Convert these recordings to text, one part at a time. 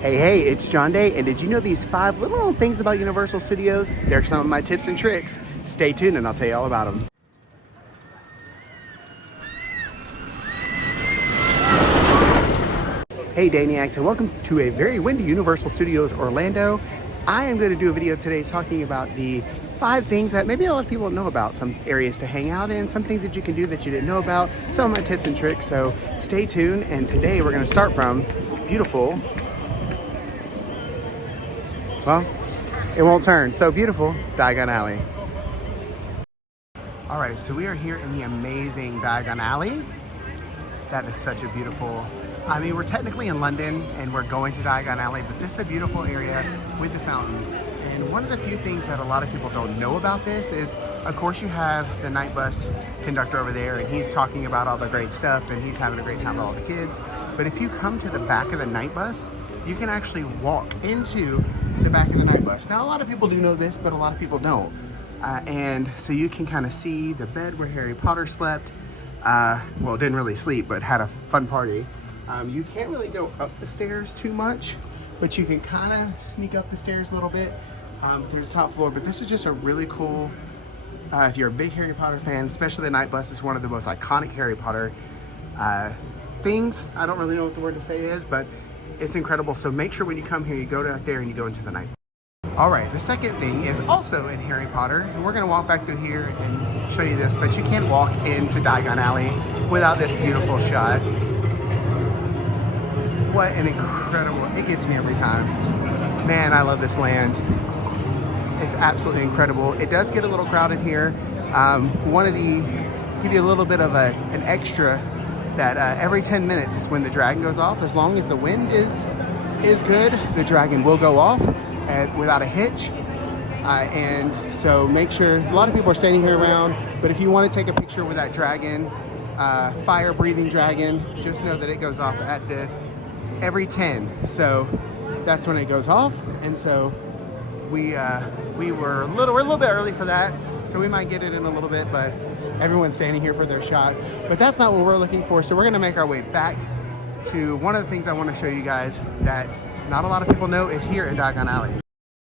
Hey, it's John Day, and did you know these 5 little known things about Universal Studios? They're some of my tips and tricks. Stay tuned and I'll tell you all about them. Hey Daniacs, and welcome to a very windy Universal Studios Orlando. I am going to do a video today talking about the 5 things that maybe a lot of people don't know about, some areas to hang out in, some things that you can do that you didn't know about, some of my tips and tricks, so stay tuned. And today we're going to start from beautiful, well, it won't turn, so beautiful Diagon Alley. All right, so we are here in the amazing Diagon Alley. That is such a beautiful, I mean, we're technically in London and we're going to Diagon Alley, but this is a beautiful area with the fountain. And one of the few things that a lot of people don't know about this is, of course, you have the night bus conductor over there and he's talking about all the great stuff and he's having a great time with all the kids. But if you come to the back of the night bus, you can actually walk into the back of the night bus. Now, a lot of people do know this, but a lot of people don't. And so you can kind of see the bed where Harry Potter slept. Well, didn't really sleep, but had a fun party. You can't really go up the stairs too much, but you can kind of sneak up the stairs a little bit through the top floor. But this is just a really cool, if you're a big Harry Potter fan, especially the night bus is one of the most iconic Harry Potter things. I don't really know what the word to say is, but it's incredible. So make sure when you come here, you go out there and you go into the night. All right, the second thing is also in Harry Potter, and we're gonna walk back through here and show you this, but you can't walk into Diagon Alley without this beautiful shot. What an incredible, it gets me every time. Man, I love this land. It's absolutely incredible. It does get a little crowded here. Give you a little bit of an extra that every 10 minutes is when the dragon goes off. As long as the wind is good, the dragon will go off without a hitch. And so make sure, a lot of people are standing here around, but if you want to take a picture with that dragon, fire-breathing dragon, just know that it goes off at every 10. So that's when it goes off. And so we're a little bit early for that. So we might get it in a little bit, but everyone's standing here for their shot. But that's not what we're looking for. So we're gonna make our way back to one of the things I wanna show you guys that not a lot of people know is here in Diagon Alley.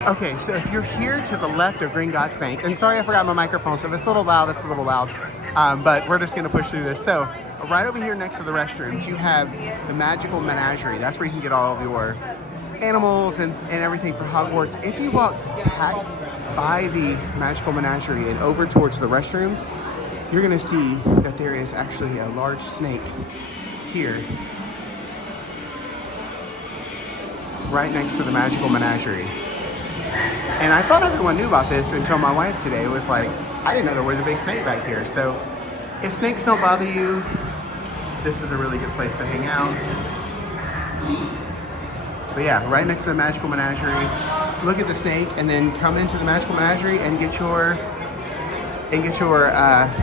Okay, so if you're here to the left of Gringotts Bank, and sorry I forgot my microphone, so if it's a little loud, it's a little loud, but we're just gonna push through this. So right over here next to the restrooms, you have the Magical Menagerie. That's where you can get all of your animals and everything for Hogwarts. If you walk by the Magical Menagerie and over towards the restrooms, you're gonna see that there is actually a large snake here, right next to the Magical Menagerie. And I thought everyone knew about this until my wife today was like, I didn't know there was a big snake back here. So if snakes don't bother you, this is a really good place to hang out. But yeah, right next to the Magical Menagerie, look at the snake and then come into the Magical Menagerie and get your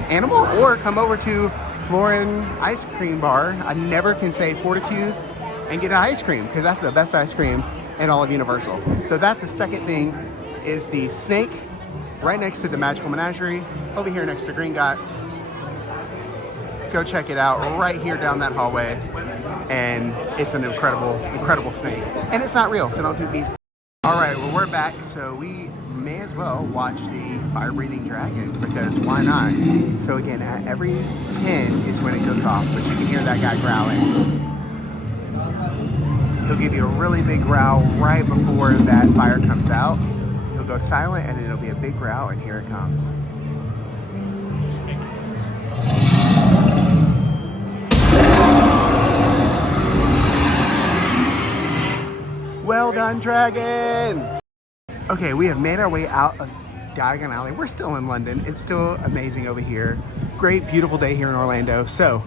animal, or come over to Florin Ice Cream Bar. I never can say Fortitude's, and get an ice cream, because that's the best ice cream in all of Universal. So that's the second thing, is the snake right next to the Magical Menagerie, over here next to Gringotts. Go check it out right here down that hallway. And it's an incredible snake. And it's not real, so don't do beast. All right, well, we're back, so we may as well watch the fire-breathing dragon, because why not? So again, at every 10 is when it goes off, but you can hear that guy growling. He'll give you a really big growl right before that fire comes out. He'll go silent, and then it'll be a big growl, and here it comes. Well done, dragon! Okay, we have made our way out of Diagon Alley. We're still in London. It's still amazing over here. Great, beautiful day here in Orlando. So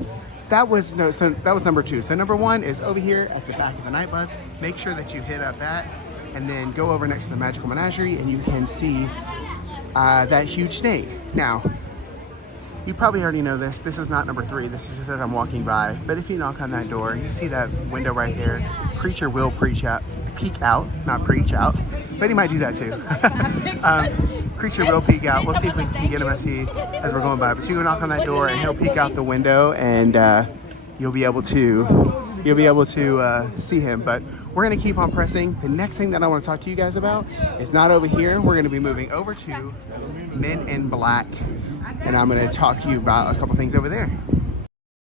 that was number 2. So number 1 is over here at the back of the night bus. Make sure that you hit up that, and then go over next to the Magical Menagerie, and you can see that huge snake. Now, you probably already know this. This is not number 3. This is just as I'm walking by. But if you knock on that door, you see that window right there. Creature will peek out, not preach out, but he might do that too. Creature will peek out. We'll see if we can get him as we're going by. But you can knock on that door and he'll peek out the window, and you'll be able to see him. But we're gonna keep on pressing. The next thing that I want to talk to you guys about is not over here. We're gonna be moving over to Men in Black, and I'm gonna talk to you about a couple things over there.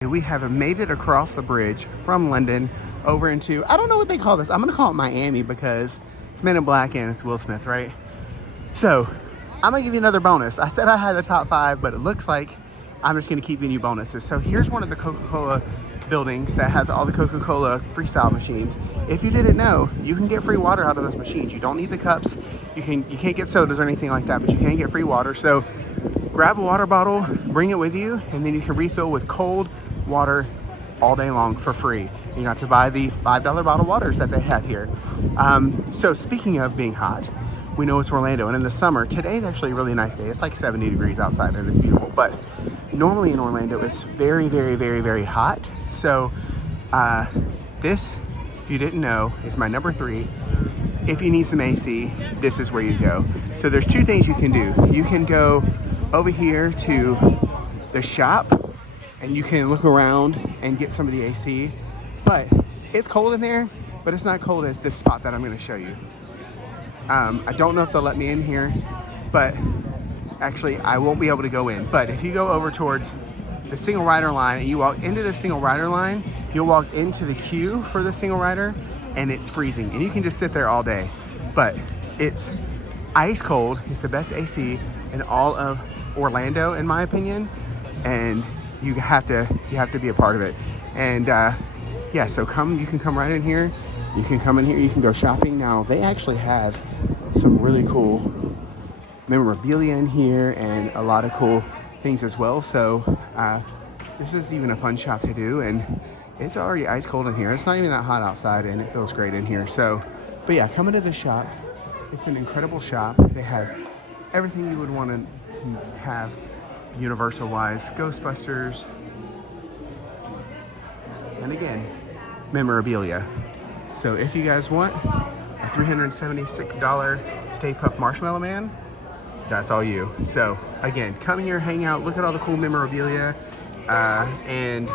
We have made it across the bridge from London over into, I don't know what they call this. I'm gonna call it Miami because it's Men in Black and it's Will Smith, right? So I'm gonna give you another bonus. I said I had the top 5, but it looks like I'm just gonna keep giving you bonuses. So here's one of the Coca-Cola buildings that has all the Coca-Cola freestyle machines. If you didn't know, you can get free water out of those machines. You don't need the cups. You can't get sodas or anything like that, but you can get free water. So grab a water bottle, bring it with you, and then you can refill with cold water all day long for free. You don't have to buy the $5 bottled waters that they have here. So speaking of being hot, we know it's Orlando, and in the summer, today's actually a really nice day. It's like 70 degrees outside and it's beautiful, but normally in Orlando, it's very, very, very, very hot. So this, if you didn't know, is my number 3. If you need some AC, this is where you go. So there's 2 things you can do. You can go over here to the shop and you can look around and get some of the AC, but it's cold in there, but it's not cold as this spot that I'm gonna show you. I don't know if they'll let me in here, but actually I won't be able to go in. But if you go over towards the single rider line and you walk into the single rider line, you'll walk into the queue for the single rider and it's freezing and you can just sit there all day. But it's ice cold. It's the best AC in all of Orlando, in my opinion, and you have to be a part of it. And yeah, so you can come right in here. You can come in here, you can go shopping. Now they actually have some really cool memorabilia in here and a lot of cool things as well. So this is even a fun shop to do, and it's already ice cold in here. It's not even that hot outside and it feels great in here. So, but yeah, come into this shop. It's an incredible shop. They have everything you would want to have Universal wise, Ghostbusters, and again, memorabilia. So if you guys want a $376 Stay Puft Marshmallow Man, that's all you. So again, come here, hang out, look at all the cool memorabilia, and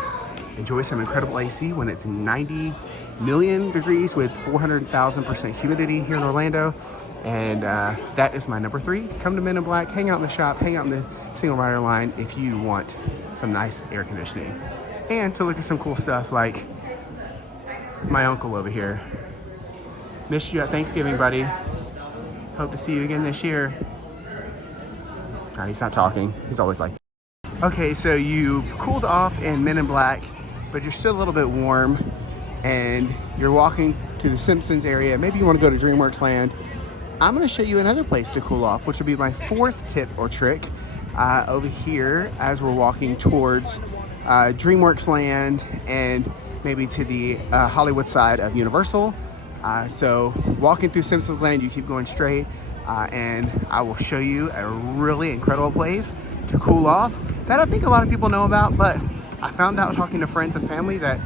enjoy some incredible AC when it's 90 million degrees with 400,000% humidity here in Orlando. And that is my number 3. Come to Men in Black, hang out in the shop, hang out in the single rider line if you want some nice air conditioning. And to look at some cool stuff like my uncle over here. Missed you at Thanksgiving, buddy. Hope to see you again this year. He's not talking. He's always like, okay, so you've cooled off in Men in Black, but you're still a little bit warm and you're walking to the Simpsons area. Maybe you want to go to DreamWorks Land. I'm going to show you another place to cool off, which will be my 4th tip or trick over here as we're walking towards DreamWorks Land and maybe to the Hollywood side of Universal. So walking through Simpsons Land, you keep going straight and I will show you a really incredible place to cool off that I think a lot of people know about, but I found out talking to friends and family that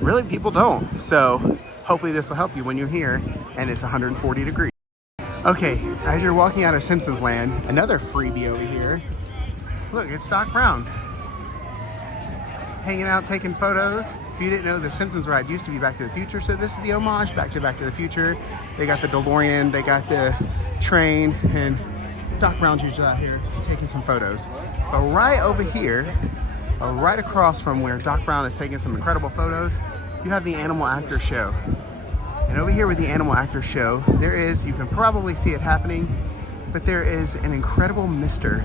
really people don't. So hopefully this will help you when you're here and it's 140 degrees. Okay, as you're walking out of Simpsons Land, another freebie over here. Look, it's Doc Brown. Hanging out, taking photos. If you didn't know, the Simpsons ride used to be Back to the Future, so this is the homage back to the Future. They got the DeLorean, they got the train, and Doc Brown's usually out here taking some photos. But right over here, or right across from where Doc Brown is taking some incredible photos, you have the Animal Actors Show. And over here with the Animal Actors Show, there is, you can probably see it happening, but there is an incredible mister.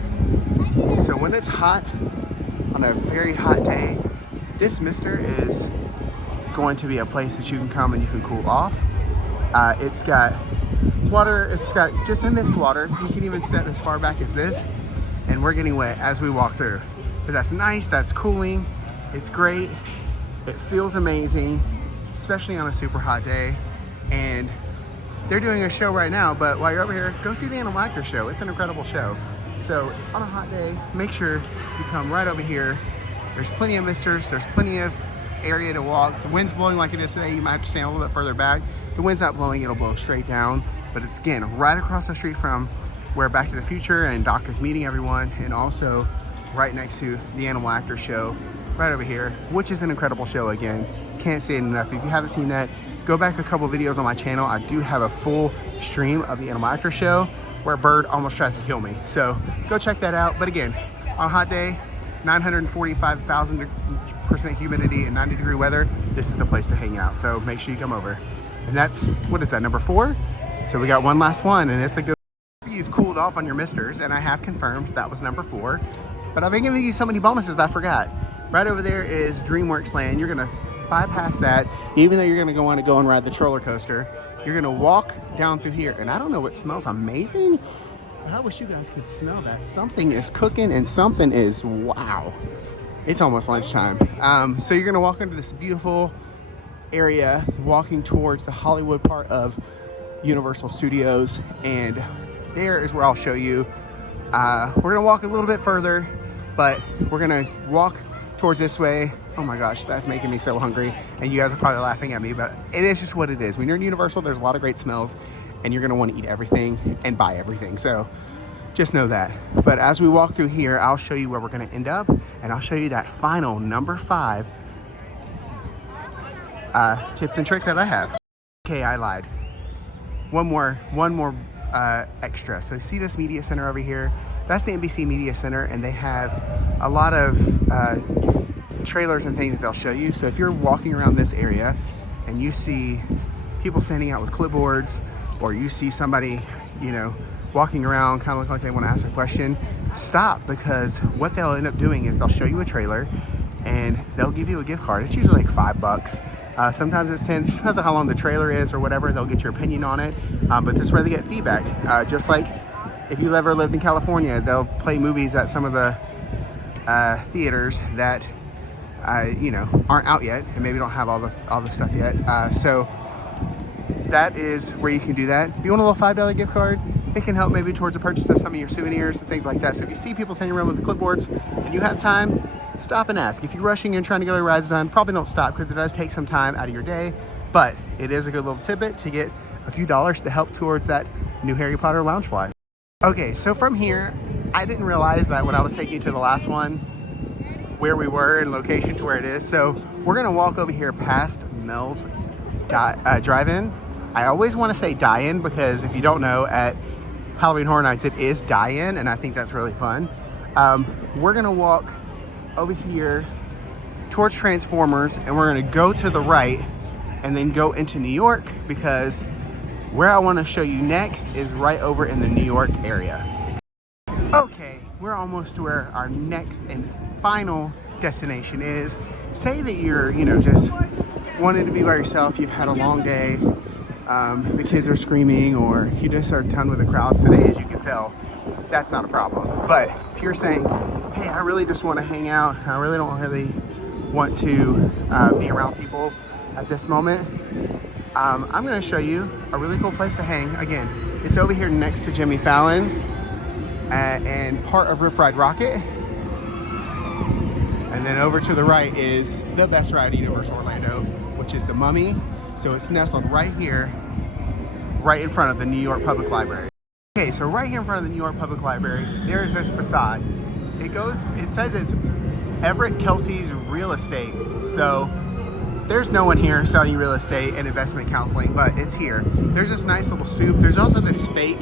So when it's hot, on a very hot day, this mister is going to be a place that you can come and you can cool off. It's got water, it's got just a mist water. You can even set as far back as this, and we're getting wet as we walk through. But that's nice, that's cooling, it's great, it feels amazing, especially on a super hot day. And they're doing a show right now, but while you're over here, go see the Animal Actors Show. It's an incredible show. So on a hot day, make sure you come right over here. There's plenty of misters, there's plenty of area to walk. The wind's blowing like it is today, you might have to stand a little bit further back. The wind's not blowing, it'll blow straight down. But it's, again, right across the street from where Back to the Future and Doc is meeting everyone, and also right next to the Animal Actors Show, right over here, which is an incredible show again. Can't say it enough. If you haven't seen that, go back a couple videos on my channel. I do have a full stream of the Animal Show where a bird almost tries to kill me. So go check that out. But again, on a hot day, 945,000% humidity and 90-degree weather, this is the place to hang out. So make sure you come over. And that's, what is that, number 4? So we got one last one, and it's a good. You've cooled off on your misters, and I have confirmed that was number 4. But I've been giving you so many bonuses that I forgot. Right over there is DreamWorks Land. You're gonna bypass that, even though you're gonna want to go and ride the roller coaster. You're gonna walk down through here, and I don't know what smells amazing, but I wish you guys could smell that. Something is cooking, and something is, wow. It's almost lunchtime. So you're gonna walk into this beautiful area, walking towards the Hollywood part of Universal Studios, and there is where I'll show you. We're gonna walk a little bit further, but we're gonna walk towards this way. Oh my gosh, that's making me so hungry, and you guys are probably laughing at me, but it is just what it is. When you're in Universal, there's a lot of great smells, and you're gonna want to eat everything and buy everything, so just know that. But as we walk through here, I'll show you where we're gonna end up, and I'll show you that final number 5 tips and tricks that I have. Okay, I lied. One more extra. So see this media center over here? That's the NBC Media Center, and they have a lot of trailers and things that they'll show you. So if you're walking around this area and you see people standing out with clipboards, or you see somebody, you know, walking around kind of look like they want to ask a question, stop, because what they'll end up doing is they'll show you a trailer and they'll give you a gift card. It's usually like $5. Sometimes it's 10, just depends on how long the trailer is or whatever. They'll get your opinion on it, but this is where they get feedback. Just like if you ever lived in California, they'll play movies at some of the theaters that you know, aren't out yet and maybe don't have all the stuff yet. So that is where you can do that. If you want a little $5 gift card, it can help maybe towards the purchase of some of your souvenirs and things like that. So if you see people standing around with the clipboards and you have time, stop and ask. If you're rushing and trying to get your rides done, probably don't stop, because it does take some time out of your day, but it is a good little tidbit to get a few dollars to help towards that new Harry Potter Loungefly. Okay, so from here, I didn't realize that when I was taking you to the last one, where we were in location to where it is. So we're gonna walk over here past Mel's Drive-In. I always wanna say die-in, because if you don't know, at Halloween Horror Nights, it is die-in, and I think that's really fun. We're gonna walk over here towards Transformers, and we're gonna go to the right and then go into New York, because where I wanna show you next is right over in the New York area. Okay, we're almost to where our next and final destination is. Say that you're, you know, just wanting to be by yourself, you've had a long day, the kids are screaming, or you just are done with the crowds today, as you can tell, that's not a problem. But if you're saying, hey, I really just want to hang out, I really don't really want to be around people at this moment, I'm going to show you a really cool place to hang. Again, it's over here next to Jimmy Fallon and part of Rip Ride Rocket. And then over to the right is the best ride in Universal Orlando, which is the Mummy. So it's nestled right here, right in front of the New York Public Library. Okay, so right here in front of the New York Public Library, there is this facade. It says it's Everett Kelsey's Real Estate. So there's no one here selling real estate and investment counseling, but it's here. There's this nice little stoop. There's also this fake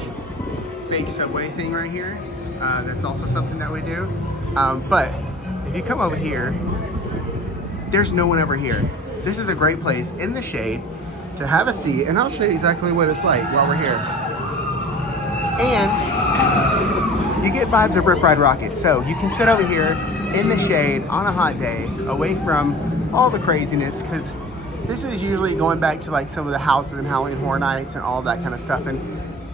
subway thing right here. That's also something that we do. But if you come over here, there's no one over here. This is a great place in the shade to have a seat, and I'll show you exactly what it's like while we're here. And you get vibes of Rip Ride Rocket. So you can sit over here in the shade on a hot day, away from all the craziness, because this is usually going back to like some of the houses and Halloween Horror Nights and all that kind of stuff. And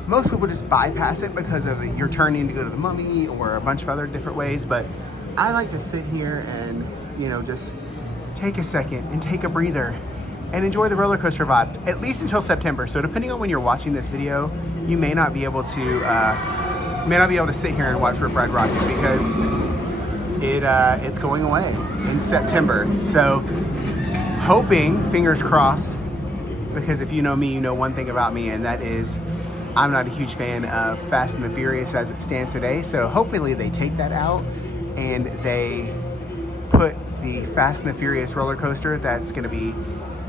most people just bypass it because of you're turning to go to the Mummy or a bunch of other different ways. But I like to sit here and, you know, just take a second and take a breather and enjoy the roller coaster vibe, at least until September. So depending on when you're watching this video, you may not be able to sit here and watch Rip Ride Rocket, because it's going away in September. So hoping, fingers crossed, because if you know me, you know one thing about me, and that is I'm not a huge fan of Fast and the Furious as it stands today. So hopefully they take that out and they put the Fast and the Furious roller coaster that's going to be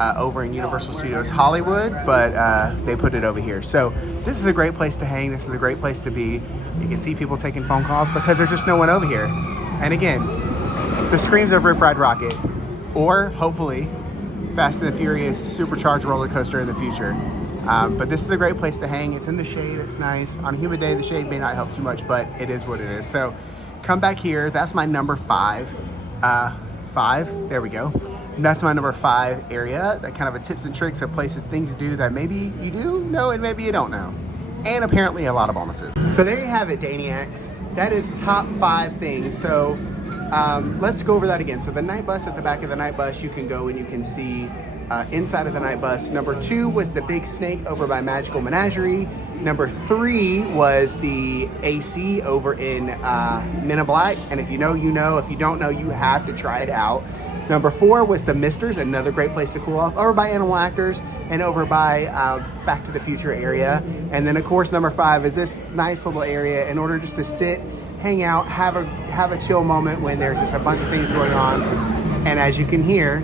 over in Universal Studios Hollywood, but they put it over here. So this is a great place to hang. This is a great place to be. You can see people taking phone calls because there's just no one over here. And again, the screams of Rip Ride Rocket, or hopefully Fast and the Furious supercharged roller coaster in the future. But this is a great place to hang. It's in the shade, it's nice. On a humid day, the shade may not help too much, but it is what it is. So come back here. That's my number 5. There we go. That's my number 5 area. That kind of a tips and tricks of places, things to do that maybe you do know and maybe you don't know. And apparently a lot of bonuses. So there you have it, Daniacs. That is top 5 things. So let's go over that again. So the night bus, at the back of the night bus, you can go and you can see inside of the night bus. Number 2 was the big snake over by Magical Menagerie. Number 3 was the AC over in Men in Black. And if you know, you know. If you don't know, you have to try it out. Number 4 was the Misters, another great place to cool off, over by Animal Actors and over by Back to the Future area. And then of course, number 5 is this nice little area in order just to sit, hang out, have a chill moment when there's just a bunch of things going on. And as you can hear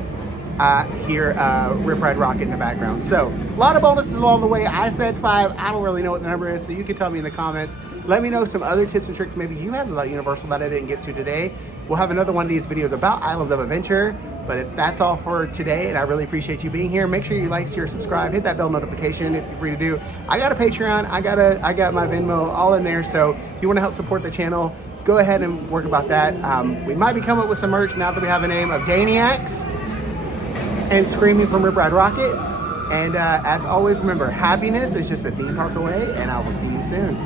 Rip Ride Rocket in the background. So a lot of bonuses along the way. I said 5. I don't really know what the number is, so you can tell me in the comments. Let me know some other tips and tricks maybe you have about Universal that I didn't get to today. We'll have another one of these videos about Islands of Adventure, but that's all for today, and I really appreciate you being here. Make sure you like, share, subscribe, hit that bell notification if you're free to do. I got a Patreon, I got my Venmo all in there, so if you want to help support the channel, go ahead and work about that. We might be coming up with some merch now that we have a name of Daniacs and Screaming from Rip Ride Rocket. And as always, remember, happiness is just a theme park away, and I will see you soon.